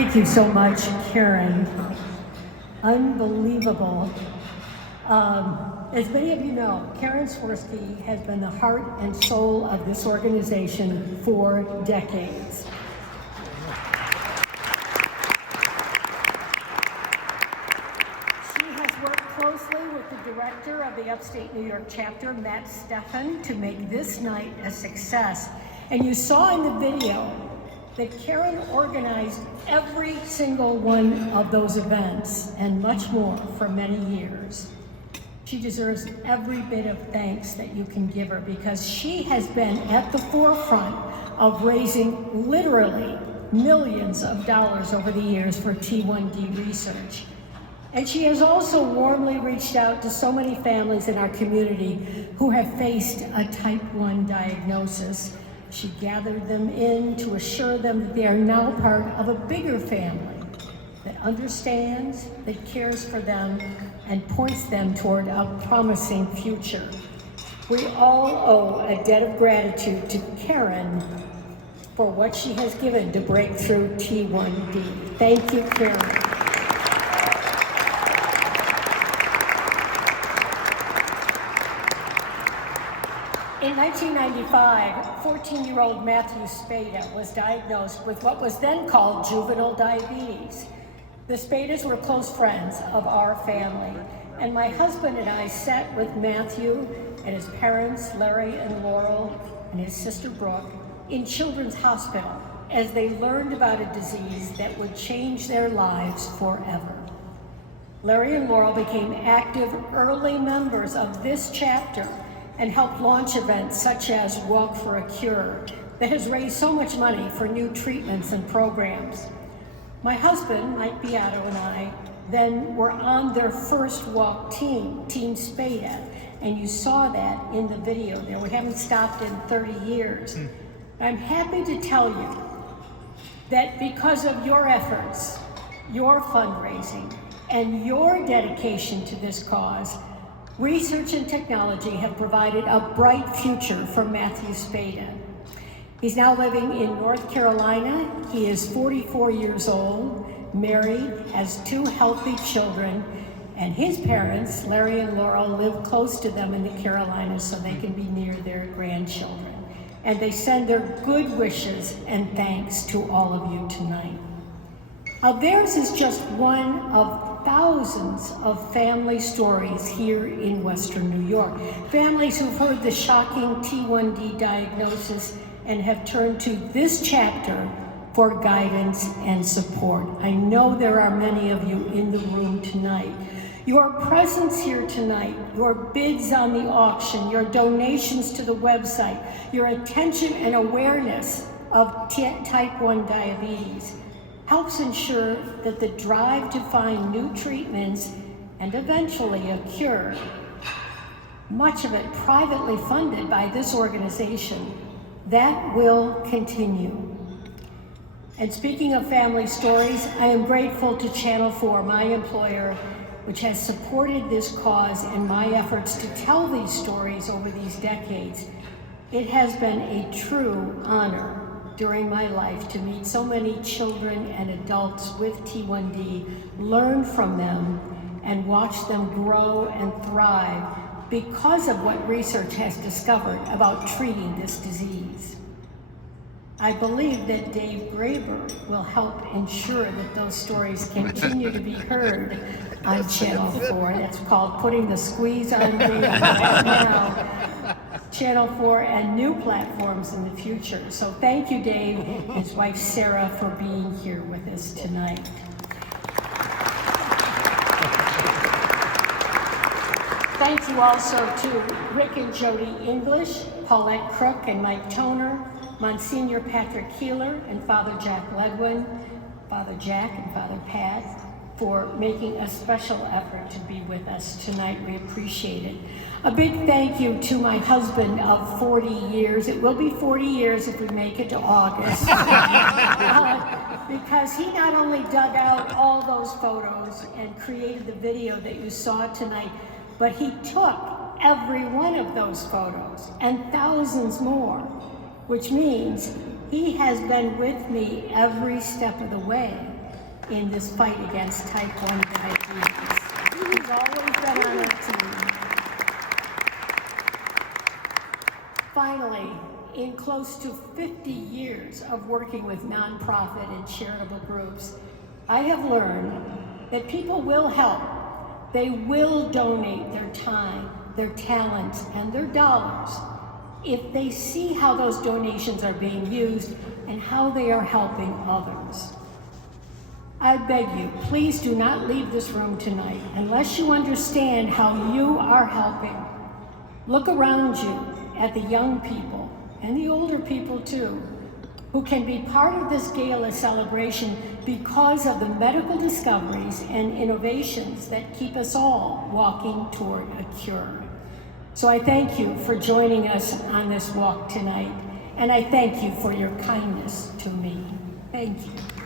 Thank you so much, Karen. Unbelievable. As many of you know, Karen Swirsky has been the heart and soul of this organization for decades. She has worked closely with the director of the Upstate New York chapter, Matt Steffen, to make this night a success. And you saw in the video that Karen organized every single one of those events and much more for many years. She deserves every bit of thanks that you can give her because she has been at the forefront of raising literally millions of dollars over the years for T1D research. And she has also warmly reached out to so many families in our community who have faced a type 1 diagnosis. She gathered them in to assure them that they are now part of a bigger family that understands, that cares for them, and points them toward a promising future. We all owe a debt of gratitude to Karen for what she has given to break through T1D. Thank you, Karen. In 1995, 14-year-old Matthew Spada was diagnosed with what was then called juvenile diabetes. The Spadas were close friends of our family, and my husband and I sat with Matthew and his parents, Larry and Laurel, and his sister Brooke, in Children's Hospital as they learned about a disease that would change their lives forever. Larry and Laurel became active early members of this chapter and helped launch events such as Walk for a Cure that has raised so much money for new treatments and programs. My husband, Mike Beato, and I then were on their first walk team, Team Spada, and you saw that in the video there. We haven't stopped in 30 years. I'm happy to tell you that because of your efforts, your fundraising, and your dedication to this cause, research and technology have provided a bright future for Matthew Spada. He's now living in North Carolina. He is 44 years old, married, has 2 healthy children, and his parents, Larry and Laurel, live close to them in the Carolinas so they can be near their grandchildren. And they send their good wishes and thanks to all of you tonight. Now, theirs is just one of thousands of family stories here in Western New York. Families who've heard the shocking T1D diagnosis and have turned to this chapter for guidance and support. I know there are many of you in the room tonight. Your presence here tonight, your bids on the auction, your donations to the website, your attention and awareness of type 1 diabetes helps ensure that the drive to find new treatments and eventually a cure, much of it privately funded by this organization, that will continue. And speaking of family stories, I am grateful to Channel 4, my employer, which has supported this cause and my efforts to tell these stories over these decades. It has been a true honor during my life to meet so many children and adults with T1D, learn from them, and watch them grow and thrive because of what research has discovered about treating this disease. I believe that Dave Graber will help ensure that those stories continue to be heard on Channel 4. That's called Putting the Squeeze on Dave right now. Channel 4 and new platforms in the future. So thank you, Dave, and his wife Sarah, for being here with us tonight. Thank you also to Rick and Jody English, Paulette Crook and Mike Toner, Monsignor Patrick Keeler and Father Jack Ledwin, Father Jack and Father Pat, for making a special effort to be with us tonight. We appreciate it. A big thank you to my husband of 40 years. It will be 40 years if we make it to August. Because he not only dug out all those photos and created the video that you saw tonight, but he took every one of those photos and thousands more, which means he has been with me every step of the way. in this fight against type 1 diabetes. He's always been on our team. Finally, in close to 50 years of working with nonprofit and charitable groups, I have learned that people will help. They will donate their time, their talents, and their dollars if they see how those donations are being used and how they are helping others. I beg you, please do not leave this room tonight unless you understand how you are helping. Look around you at the young people, and the older people too, who can be part of this gala celebration because of the medical discoveries and innovations that keep us all walking toward a cure. So I thank you for joining us on this walk tonight, and I thank you for your kindness to me. Thank you.